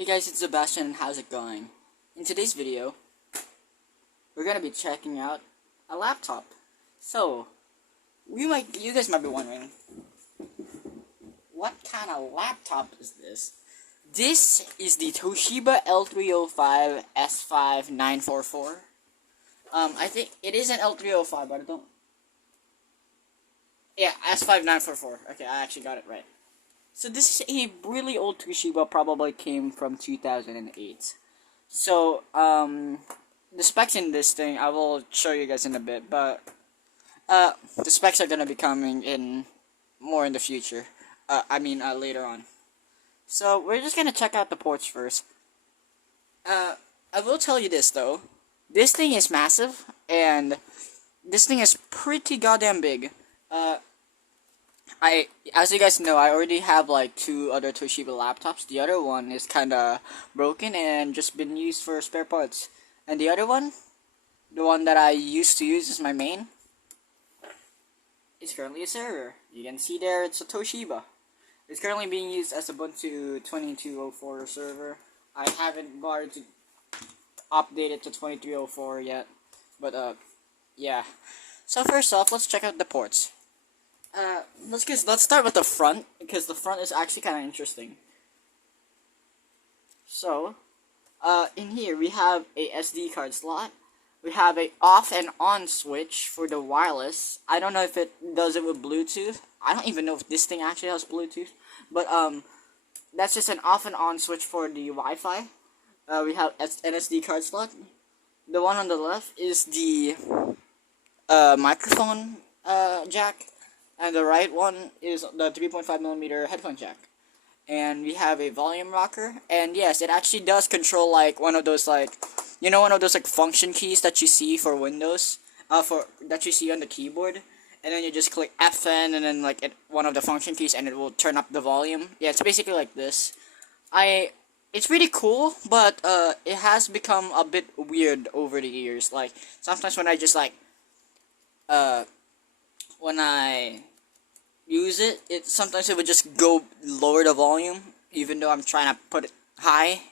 Hey guys, it's Sebastian and how's it going? In today's video, we're gonna be checking out a laptop. So, you guys might be wondering, what kind of laptop is this? This is the Toshiba L305-S5944. I think it is an L305, but I don't... Yeah, S5944. Okay, I actually got it right. So this is a really old Toshiba, probably came from 2008. So, the specs in this thing, I will show you guys in a bit, but, the specs are gonna be coming in more in the future. Later on. So, we're just gonna check out the ports first. I will tell you this, though. This thing is massive, and this thing is pretty goddamn big. As you guys know, I already have like 2 other Toshiba laptops. The other one is kinda broken and just been used for spare parts. And the other one, the one that I used to use as my main, is currently a server. You can see there, it's a Toshiba. It's currently being used as a Ubuntu 22.04 server. I haven't bothered to update it to 23.04 yet. But, yeah. So first off, let's check out the ports. Let's start with the front, because the front is actually kind of interesting. So, in here we have a SD card slot. We have a off and on switch for the wireless. I don't know if it does it with Bluetooth. I don't even know if this thing actually has Bluetooth. But, that's just an off and on switch for the Wi-Fi. We have an SD card slot. The one on the left is the, microphone, jack. And the right one is the 3.5mm headphone jack. And we have a volume rocker. And yes, it actually does control like one of those like, one of those like function keys that you see for Windows. That you see on the keyboard. And then you just click Fn and then like one of the function keys and it will turn up the volume. Yeah, it's basically like this. It's pretty cool, but it has become a bit weird over the years. Like, sometimes when I just like, when I use it, sometimes it would just go lower the volume, even though I'm trying to put it high.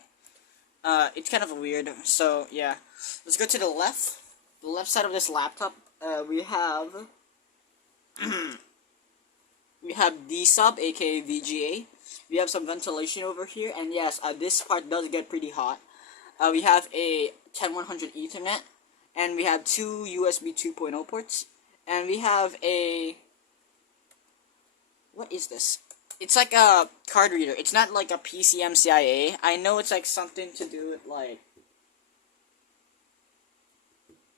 It's kind of weird. So yeah, let's go to the left side of this laptop. We have D-sub, aka VGA. We have some ventilation over here, and yes, this part does get pretty hot. We have a 10100 Ethernet, and we have 2 USB 2.0 ports, and we have a... What is this? It's like a card reader. It's not like a PCMCIA. I know it's like something to do with like...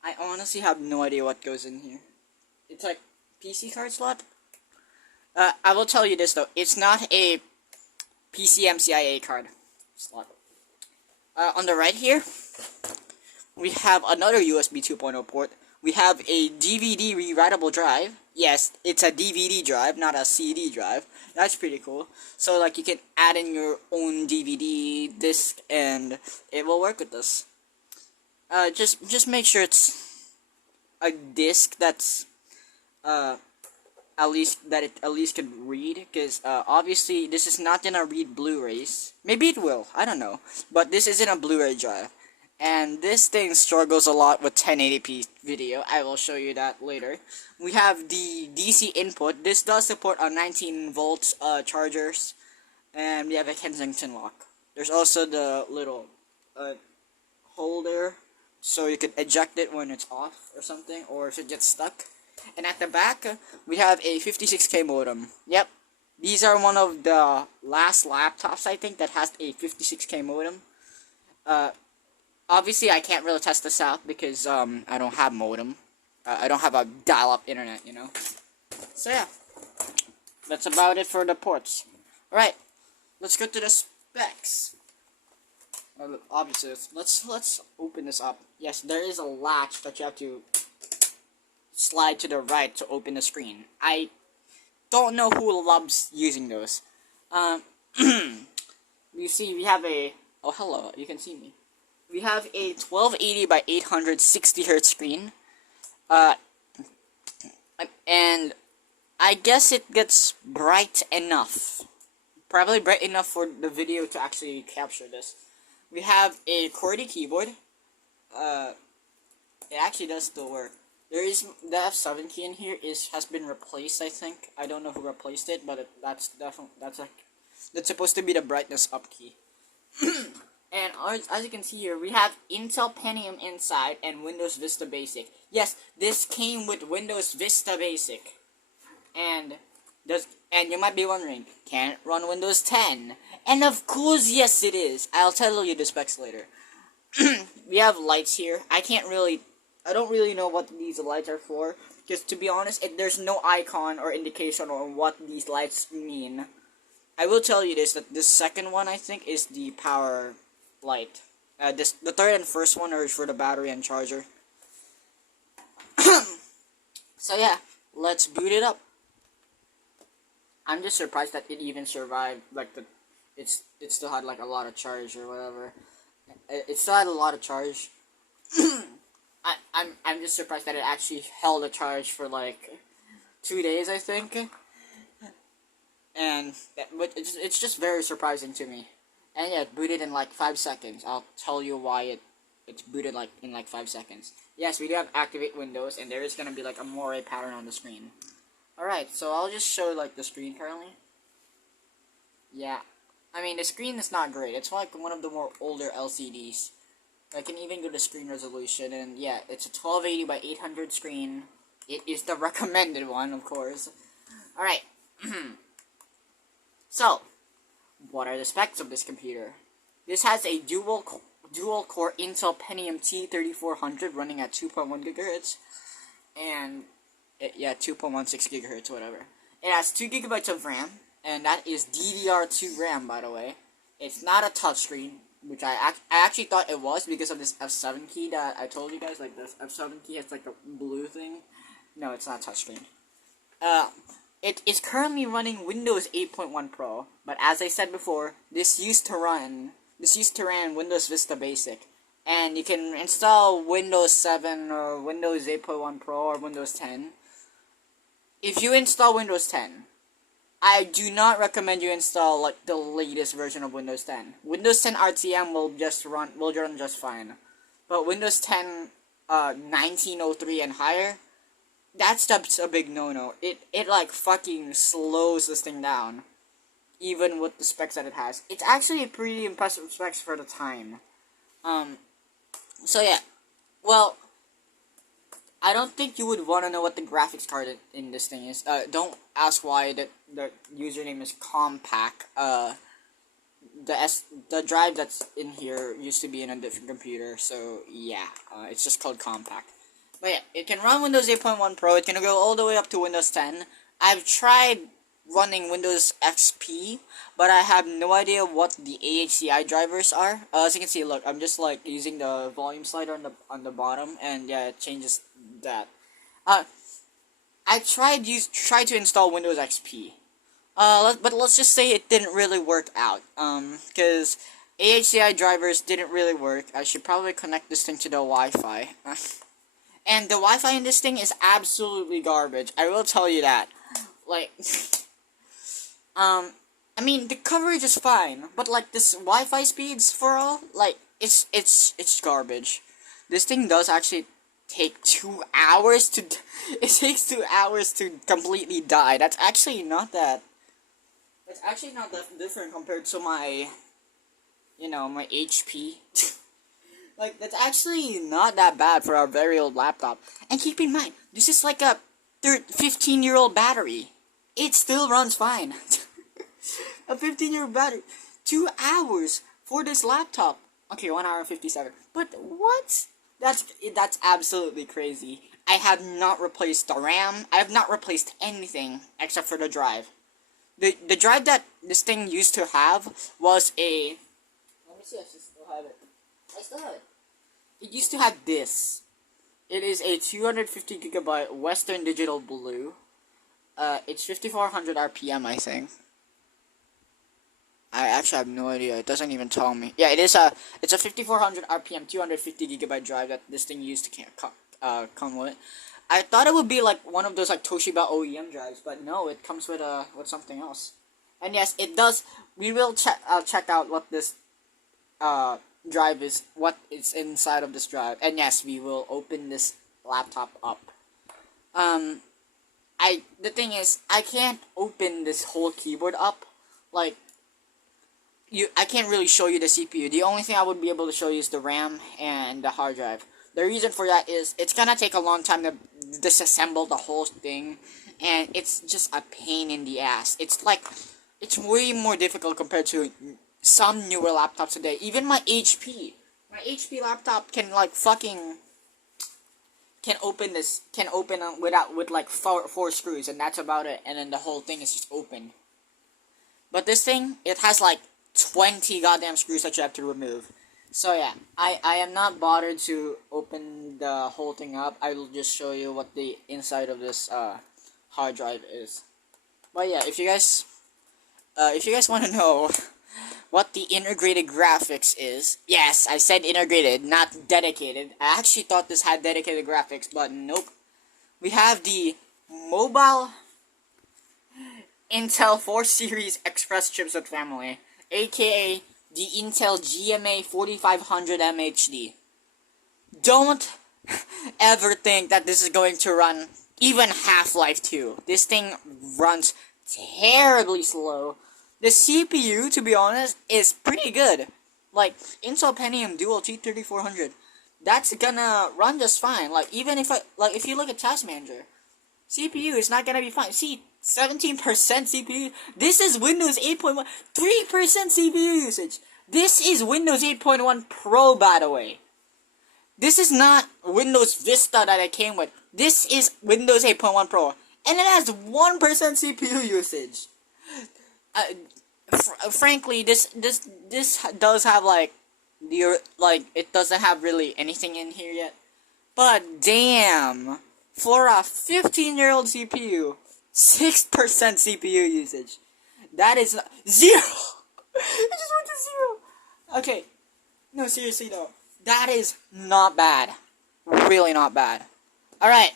I honestly have no idea what goes in here. It's like PC card slot. I will tell you this though. It's not a PCMCIA card slot. On the right here, we have another USB 2.0 port. We have a DVD Rewritable Drive. Yes, it's a DVD drive, not a CD drive. That's pretty cool. So, like, you can add in your own DVD disc, and it will work with this. Just make sure it's a disc that's, at least can read, because, obviously, this is not gonna read Blu-rays. Maybe it will, I don't know. But this isn't a Blu-ray drive. And this thing struggles a lot with 1080p video. I will show you that later. We have the DC input. This does support a 19 volts chargers. And we have a Kensington lock. There's also the little holder, so you can eject it when it's off or something, or if it gets stuck. And at the back, we have a 56K modem. Yep. These are one of the last laptops, I think, that has a 56K modem. Obviously, I can't really test this out because, I don't have modem. I don't have a dial-up internet, you know. So, yeah. That's about it for the ports. Alright. Let's go to the specs. Obviously, let's open this up. Yes, there is a latch that you have to slide to the right to open the screen. I don't know who loves using those. You see, we have a... Oh, hello. You can see me. We have a 1280 by 860 Hz screen, and I guess it gets bright enough. probably bright enough for the video to actually capture this. We have a QWERTY keyboard. It actually does still work. There is the F7 key in here has been replaced. I think I don't know who replaced it, but that's supposed to be the brightness up key. And as you can see here, we have Intel Pentium inside and Windows Vista Basic. Yes, this came with Windows Vista Basic. And you might be wondering, can it run Windows 10? And of course, yes it is. I'll tell you the specs later. We have lights here. I don't really know what these lights are for, because to be honest, there's no icon or indication on what these lights mean. I will tell you this, that this second one, I think, is the power light. The third and first one are for the battery and charger. So yeah, let's boot it up. I'm just surprised that it even survived, like, it still had, like, a lot of charge or whatever. It still had a lot of charge. I'm just surprised that it actually held a charge for, like, 2 days, I think. But it's just very surprising to me. And yeah, it booted in like 5 seconds. I'll tell you why it's booted like in like 5 seconds. Yes, we do have activate Windows, and there is gonna be like a moire pattern on the screen. Alright, so I'll just show like the screen currently. Yeah, I mean the screen is not great. It's like one of the more older LCDs. I can even go to screen resolution, and yeah, it's a 1280 by 800 screen. It is the recommended one, of course. Alright. So, what are the specs of this computer? This has a dual-core Intel Pentium T3400 running at 2.1 GHz, and 2.16 GHz, whatever. It has 2 GB of RAM, and that is DDR2 RAM, by the way. It's not a touchscreen, which I actually thought it was because of this F7 key that I told you guys. Like this F7 key has like a blue thing. No, it's not a touchscreen. It is currently running Windows 8.1 Pro, but as I said before, this used to run Windows Vista Basic, and you can install Windows 7 or Windows 8.1 Pro or Windows 10. If you install Windows 10, I do not recommend you install like the latest version of Windows 10. Windows 10 RTM will run just fine, but Windows 10 1903 and higher, that's a big no-no. It like fucking slows this thing down, even with the specs that it has. It's actually a pretty impressive specs for the time. So yeah, well, I don't think you would want to know what the graphics card in this thing is. Don't ask why the username is Compact. The drive that's in here used to be in a different computer, so yeah, it's just called Compact. But yeah, it can run Windows 8.1 Pro. It can go all the way up to Windows 10. I've tried running Windows XP, but I have no idea what the AHCI drivers are. As you can see, look, I'm just like using the volume slider on the bottom, and yeah, it changes that. I tried to install Windows XP. But let's just say it didn't really work out. Because AHCI drivers didn't really work. I should probably connect this thing to the Wi-Fi. And the Wi-Fi in this thing is absolutely garbage. I will tell you that. Like, I mean, the coverage is fine, but like this Wi-Fi speeds for all, like, it's garbage. This thing does actually take 2 hours to. It takes 2 hours to completely die. That's actually not that different compared to my, my HP. Like, that's actually not that bad for our very old laptop. And keep in mind, this is like a 15-year-old battery. It still runs fine. A 15-year-old battery. 2 hours for this laptop. Okay, 1 hour and 57. But what? That's absolutely crazy. I have not replaced the RAM. I have not replaced anything except for the drive. The drive that this thing used to have was a... Let me see if I still have it. I still have it. It used to have this. It is a 250 gigabyte Western Digital Blue. It's 5400 RPM, I think. I actually have no idea. It doesn't even tell me. Yeah, it's a 5400 RPM 250 gigabyte drive that this thing used to come with. I thought it would be like one of those like Toshiba OEM drives, but no, it comes with something else. And yes, it does. We will check out what this drive is, what is inside of this drive. And yes, we will open this laptop up. The thing is, I can't open this whole keyboard up. Like, I can't really show you the CPU. The only thing I would be able to show you is the RAM and the hard drive. The reason for that is it's gonna take a long time to disassemble the whole thing, and it's just a pain in the ass. It's way more difficult compared to some newer laptops today. Even my HP laptop can open with like four screws, and that's about it, and then the whole thing is just open. But this thing, it has like 20 goddamn screws that you have to remove. So yeah, I am not bothered to open the whole thing up. I will just show you what the inside of this hard drive is. But yeah, if you guys want to know what the integrated graphics is, yes, I said integrated, not dedicated. I actually thought this had dedicated graphics, but nope. We have the mobile Intel 4 Series Express chipset family, aka the Intel GMA 4500 MHD. Don't ever think that this is going to run even Half-Life 2. This thing runs terribly slow. The CPU, to be honest, is pretty good. Like, Intel Pentium Dual G3400. That's gonna run just fine. Like, even if you look at Task Manager, CPU is not gonna be fine. See, 17% CPU. This is Windows 8.1. 3% CPU usage. This is Windows 8.1 Pro, by the way. This is not Windows Vista that it came with. This is Windows 8.1 Pro. And it has 1% CPU usage. Frankly, this does have it doesn't have really anything in here yet. But damn, for a 15-year-old CPU, 6% CPU usage. That is zero. It just went to zero. Okay, no, seriously though, that is not bad. Really not bad. All right,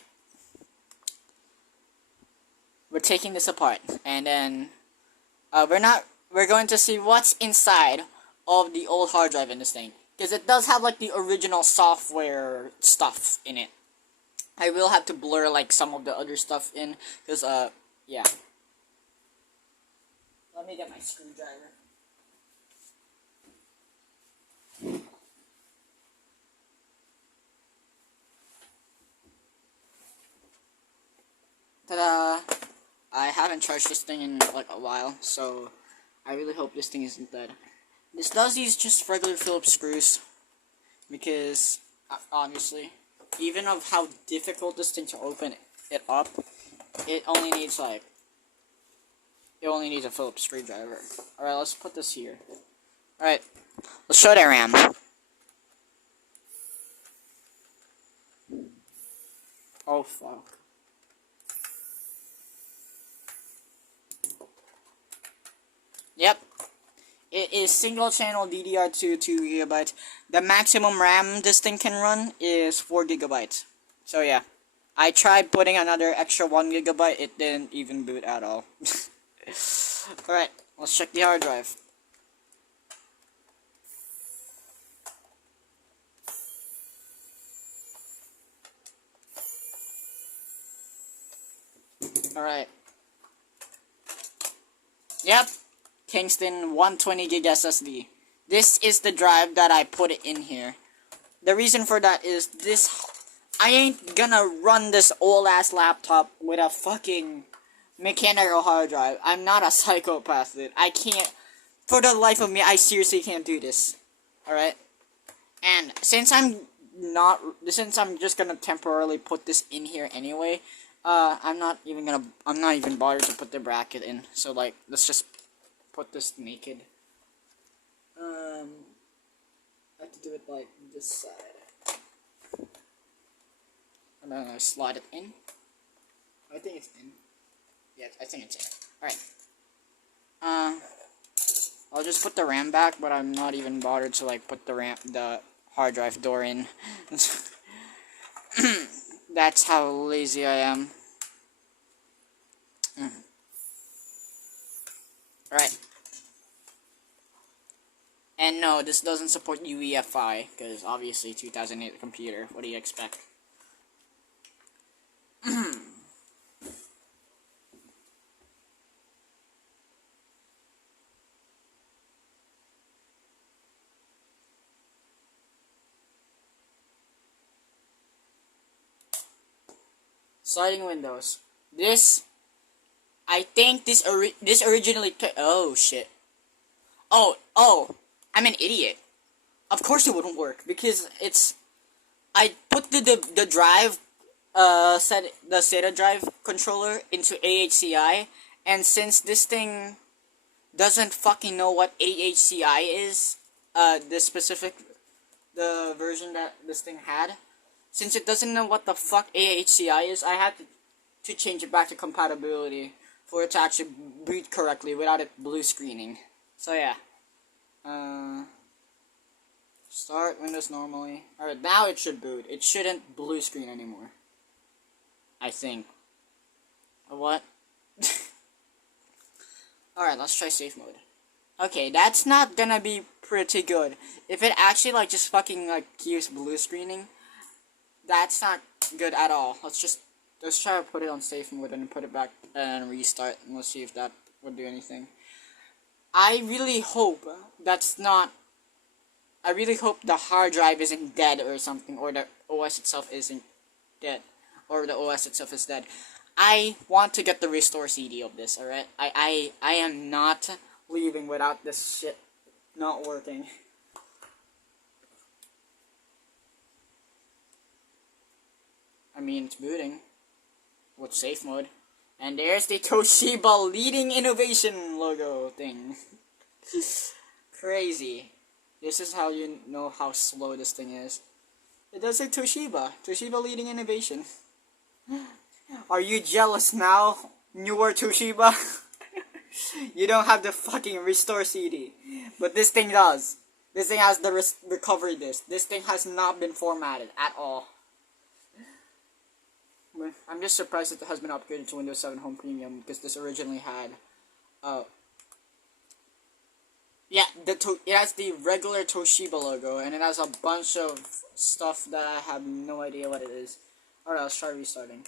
we're taking this apart, and then we're going to see what's inside of the old hard drive in this thing, because it does have like the original software stuff in it. I will have to blur like some of the other stuff in, because yeah. Let me get my screwdriver. Ta-da! I haven't charged this thing in like a while, so I really hope this thing isn't dead. This does use just regular Phillips screws, because obviously, even of how difficult this thing to open it up, it only needs a Phillips screwdriver. Alright, let's put this here. Alright, let's show that RAM. Oh fuck. Yep. It is single channel DDR2 2GB. The maximum RAM this thing can run is 4GB. So yeah. I tried putting another extra 1GB, it didn't even boot at all. Alright, let's check the hard drive. Alright. Yep. Kingston 120GB SSD. This is the drive that I put it in here. The reason for that is I ain't gonna run this old ass laptop with a fucking mechanical hard drive. I'm not a psychopath, dude. I can't, for the life of me, I seriously can't do this. Alright? And since I'm just gonna temporarily put this in here anyway, I'm not even bothered to put the bracket in. So like, let's just put this naked. I have to do it like this side. I'm gonna slide it in. I think it's in. Yeah, I think it's in. Alright. I'll just put the RAM back, but I'm not even bothered to like put the hard drive door in. That's how lazy I am. Alright. And no, this doesn't support UEFI, because obviously 2008 computer. What do you expect? Starting Windows. I think this originally. Oh shit. Oh, I'm an idiot. Of course it wouldn't work because I put the drive, the SATA drive controller into AHCI, and since this thing doesn't fucking know what AHCI is, the version that this thing had, since it doesn't know what the fuck AHCI is, I had to change it back to compatibility for it to actually boot correctly without it blue screening. So yeah. Start Windows normally. Alright, now it should boot. It shouldn't blue screen anymore. I think. What? Alright, let's try safe mode. Okay, that's not gonna be pretty good. If it actually, like, just fucking, like, keeps blue screening, that's not good at all. Let's try to put it on safe mode and put it back and restart, and let's see if that would do anything. I really hope the hard drive isn't dead or something, or the OS itself isn't dead, or the OS itself is dead. I want to get the restore CD of this, alright? I am not leaving without this shit not working. I mean, it's booting with safe mode. And there's the Toshiba leading innovation logo thing. Crazy. This is how you know how slow this thing is. It does say Toshiba. Toshiba leading innovation. Are you jealous now, newer Toshiba? You don't have the fucking restore CD. But this thing does. This thing has the recovery disc. This thing has not been formatted at all. I'm just surprised it has been upgraded to Windows 7 Home Premium, because this originally had, yeah, it has the regular Toshiba logo, and it has a bunch of stuff that I have no idea what it is. Alright, let's try restarting.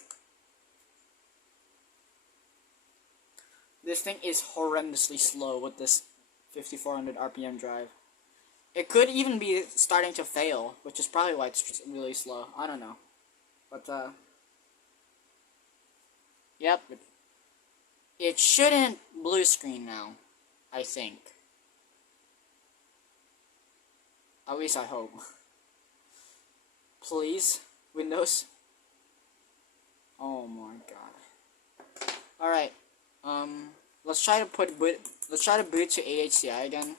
This thing is horrendously slow with this 5400 RPM drive. It could even be starting to fail, which is probably why it's really slow. I don't know. But, yep. It shouldn't blue screen now, I think. At least I hope. Please, Windows. Oh my god. Alright. Let's try to boot to AHCI again.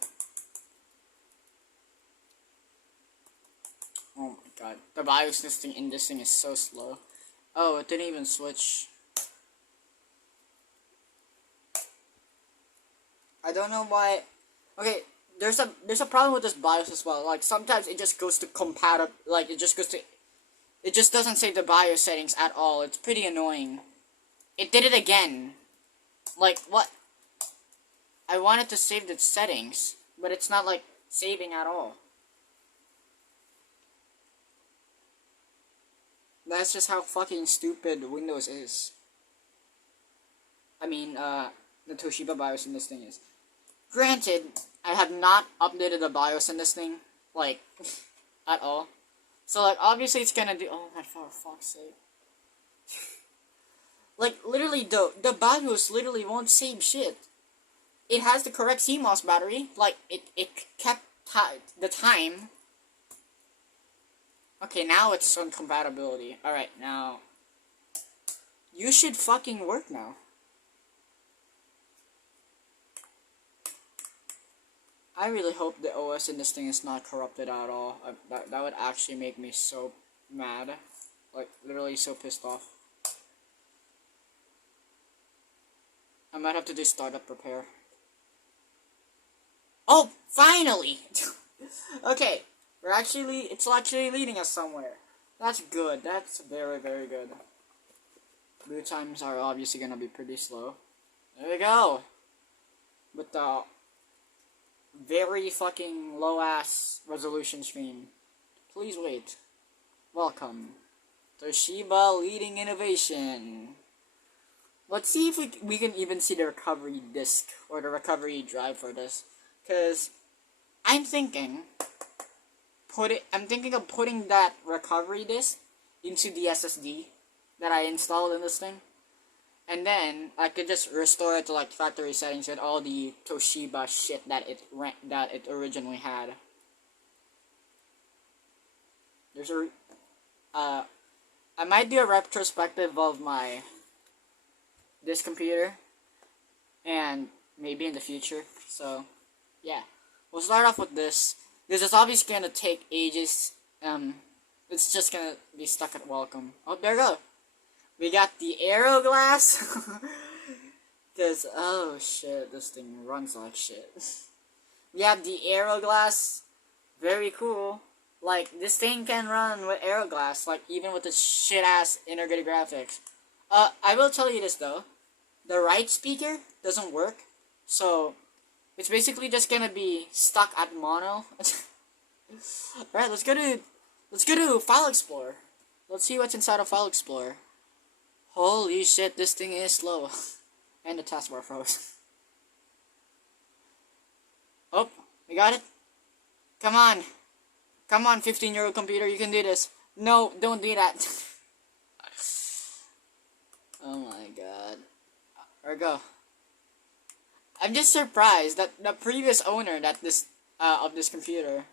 Oh my god. The BIOS listing in this thing is so slow. Oh, it didn't even switch. I don't know why. Okay, there's a problem with this BIOS as well. Like, sometimes it just goes to compatible. Like, it just doesn't save the BIOS settings at all. It's pretty annoying. It did it again. Like, what? I wanted to save the settings, but it's not, like, saving at all. That's just how fucking stupid Windows is. I mean, the Toshiba BIOS in this thing is. Granted, I have not updated the BIOS in this thing, like, at all. So, like, obviously it's gonna do— oh my, for fuck's sake. Like, literally, the BIOS literally won't save shit. It has the correct CMOS battery. Like, it kept the time. Okay, now it's on compatibility. Alright, now. You should fucking work now. I really hope the OS in this thing is not corrupted at all. That would actually make me so mad. Like, literally so pissed off. I might have to do startup repair. Oh, finally! Okay, it's actually leading us somewhere. That's good. That's very, very good. Boot times are obviously gonna be pretty slow. There we go. with the very fucking low ass resolution screen. Please wait. Welcome. Toshiba leading innovation. Let's see if we can even see the recovery disk or the recovery drive for this. Cause I'm thinking of putting that recovery disk into the SSD that I installed in this thing. And then I could just restore it to like factory settings with all the Toshiba shit that it originally had. There's a I might do a retrospective of this computer, and maybe in the future. So yeah, we'll start off with this. This is obviously gonna take ages. It's just gonna be stuck at welcome. Oh, there we go. We got the Aero glass. Cause oh shit, this thing runs like shit. We have the Aero glass. Very cool. Like, this thing can run with Aero glass, like, even with the shit-ass integrated graphics. I will tell you this, though. The right speaker doesn't work, so it's basically just gonna be stuck at mono. Alright, let's go to File Explorer. Let's see what's inside of File Explorer. Holy shit, this thing is slow. And the taskbar froze. Oh, we got it. Come on. Come on, 15-year-old computer, you can do this. No, don't do that. Oh my god. There we go. I'm just surprised that the previous owner of this computer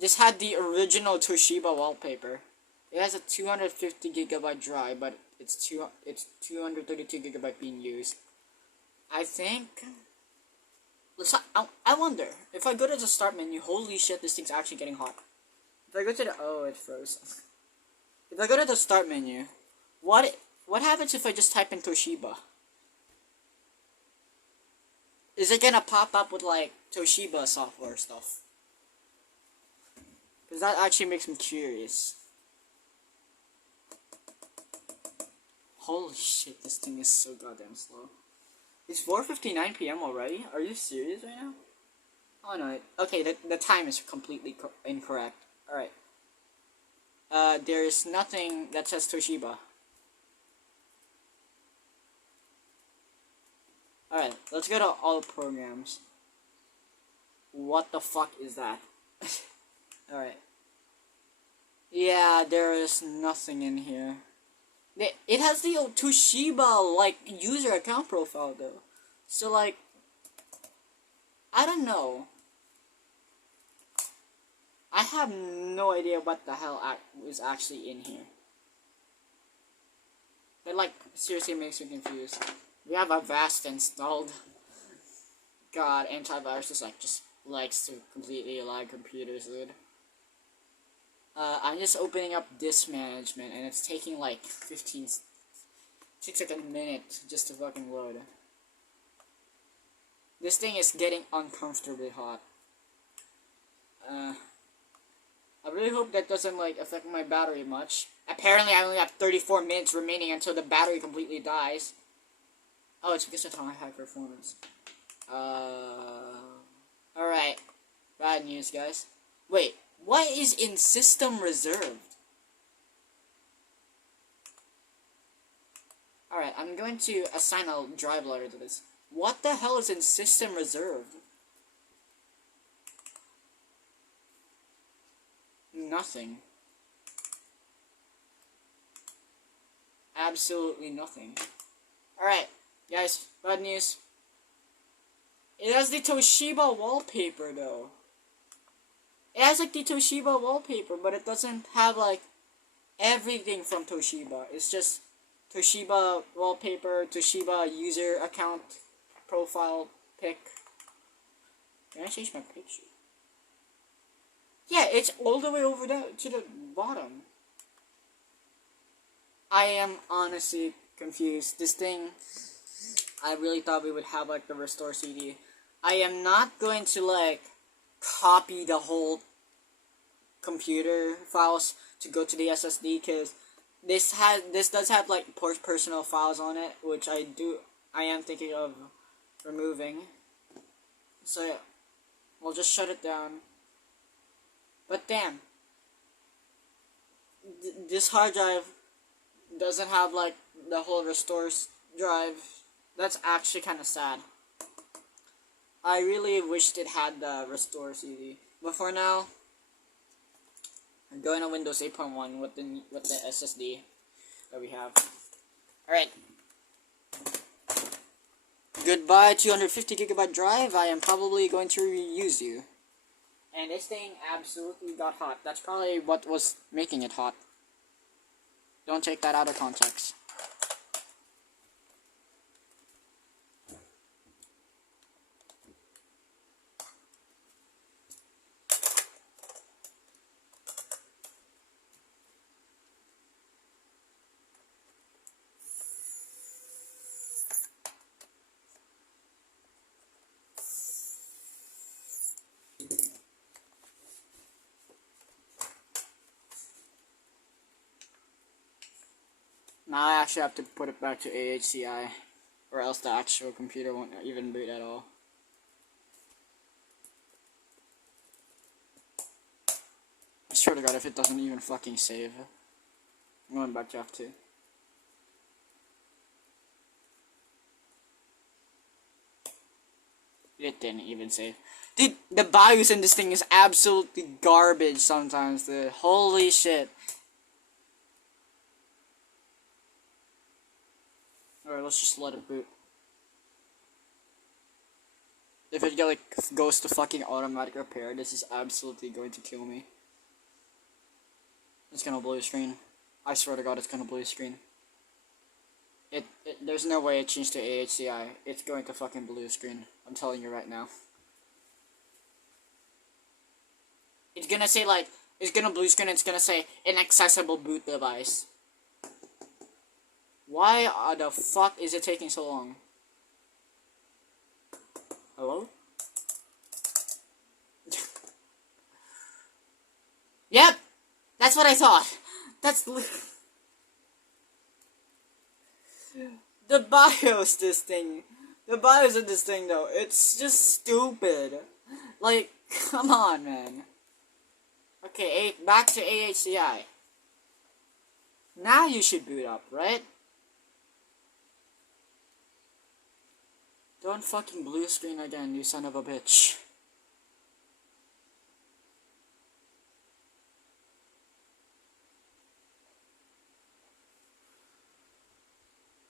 just had the original Toshiba wallpaper. It has a 250GB drive, but it's 232GB being used. I think. I wonder if I go to the start menu. Holy shit, this thing's actually getting hot. If I go to it froze. If I go to the start menu, what happens if I just type in Toshiba? Is it gonna pop up with like Toshiba software stuff? Because that actually makes me curious. Holy shit, this thing is so goddamn slow. It's 4:59 PM already? Are you serious right now? Oh no, okay, the time is completely incorrect. Alright. There is nothing that says Toshiba. Alright, let's go to all programs. What the fuck is that? Alright. Yeah, there is nothing in here. It has the Toshiba, like, user account profile, though. So, like, I don't know. I have no idea what the hell is actually in here. It, like, seriously makes me confused. We have Avast installed. God, antivirus is, like, just likes to completely lag computers, dude. I'm just opening up disk management, and it's taking, like, 15... takes, like, a minute just to fucking load. This thing is getting uncomfortably hot. I really hope that doesn't, like, affect my battery much. Apparently, I only have 34 minutes remaining until the battery completely dies. Oh, it's because of how high performance. Alright. Bad news, guys. Wait, what is in system reserved? Alright, I'm going to assign a drive loader to this. What the hell is in system reserved? Nothing. Absolutely nothing. Alright, guys, bad news. It has the Toshiba wallpaper, though. It has, like, the Toshiba wallpaper, but it doesn't have, like, everything from Toshiba. It's just Toshiba wallpaper, Toshiba user account profile pic. Can I change my picture? Yeah, it's all the way over there to the bottom. I am honestly confused. This thing, I really thought we would have, like, the restore CD. I am not going to, like, copy the whole computer files to go to the SSD, because this does have, like, personal files on it, which I am thinking of removing. So yeah, we'll just shut it down. But damn, this hard drive doesn't have like the whole restore drive. That's actually kind of sad. I really wished it had the restore CD. But for now, I'm going to Windows 8.1 with the SSD that we have. Alright. Goodbye 250GB drive. I am probably going to reuse you. And this thing absolutely got hot. That's probably what was making it hot. Don't take that out of context. Now I actually have to put it back to AHCI, or else the actual computer won't even boot at all. I swear to God, if it doesn't even fucking save, I'm going back to F2. It didn't even save. Dude, the BIOS in this thing is absolutely garbage sometimes, dude. Holy shit. Alright, let's just let it boot. If it like goes to fucking automatic repair, this is absolutely going to kill me. It's gonna blow your screen. I swear to God, it's gonna blow your screen. There's no way it changed to AHCI. It's going to fucking blow your screen. I'm telling you right now. It's gonna say like, it's gonna blue screen, it's gonna say inaccessible boot device. Why the fuck is it taking so long? Hello? Yep! That's what I thought. That's the BIOS this thing. The BIOS of this thing though, it's just stupid. Like, come on, man. Okay, back to AHCI. Now you should boot up, right? Don't fucking blue screen again, you son of a bitch.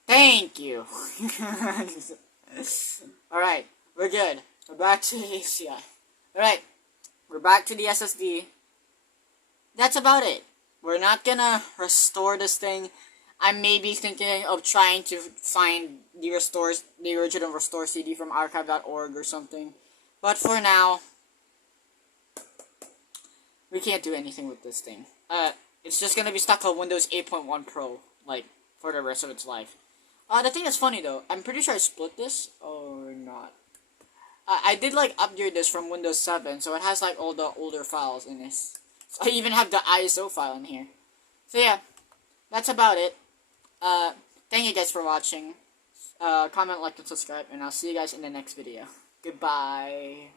Thank you. Alright, we're good. We're back to AHCI. Alright, we're back to the SSD. That's about it. We're not gonna restore this thing. I may be thinking of trying to find the original restore CD from archive.org or something. But for now, we can't do anything with this thing. It's just gonna be stuck on Windows 8.1 Pro, like, for the rest of its life. The thing that's funny though, I'm pretty sure I split this, or not. I did, like, upgrade this from Windows 7, so it has, like, all the older files in this. So I even have the ISO file in here. So yeah, that's about it. Thank you guys for watching. Comment, like, and subscribe, and I'll see you guys in the next video. Goodbye.